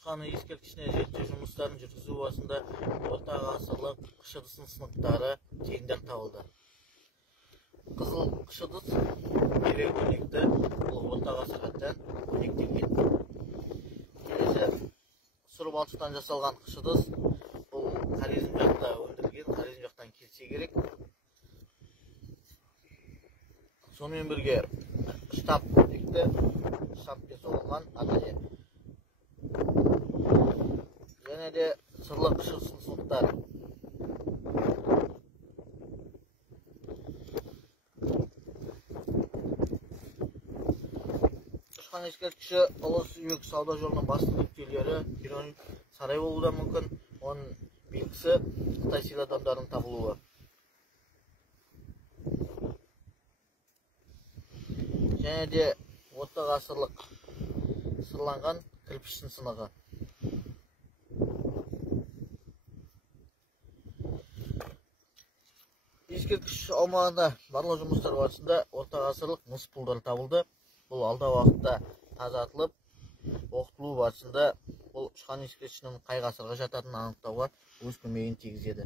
Ушканы ескерткичине зерттөө жумуштарын жүргүзүү барысында орто гасырлык кыш ыдысынын сыныктары кеңдер табылды. Кызыл кыш ыдыс керек өнекте, бул орто гасырга тән өнектенген. Келесі сұр балчыктан жасалган кыш ыдыс, бул Хорезм жакта өндүрүлген, Хорезм жактан келсе керек. Сонымен бірге штаб дегенде штабке соғылған арнайы және де сырлы кыш ыдыстын сыныктары. Ушкан ескерткичи Улуу Сүймөк сауда жолунун басты нүктөлөрү бирөөнүн сарай болуу да мүмкүн. Онун белгиси Кытай сыйыл адамдарынын табылуу. Және де орто гасырлык сырланган кирпичтин сыныгы. Ескерткич аумагында барлоо жумуштар барысында орто гасырлык мыс пулдар табылды. Бул алда убакытта тазартылып, окутулуу барысында бул ушкан ескерткичинин кай гасырга жататынын аныктоого өз көмөгүн тийгизет.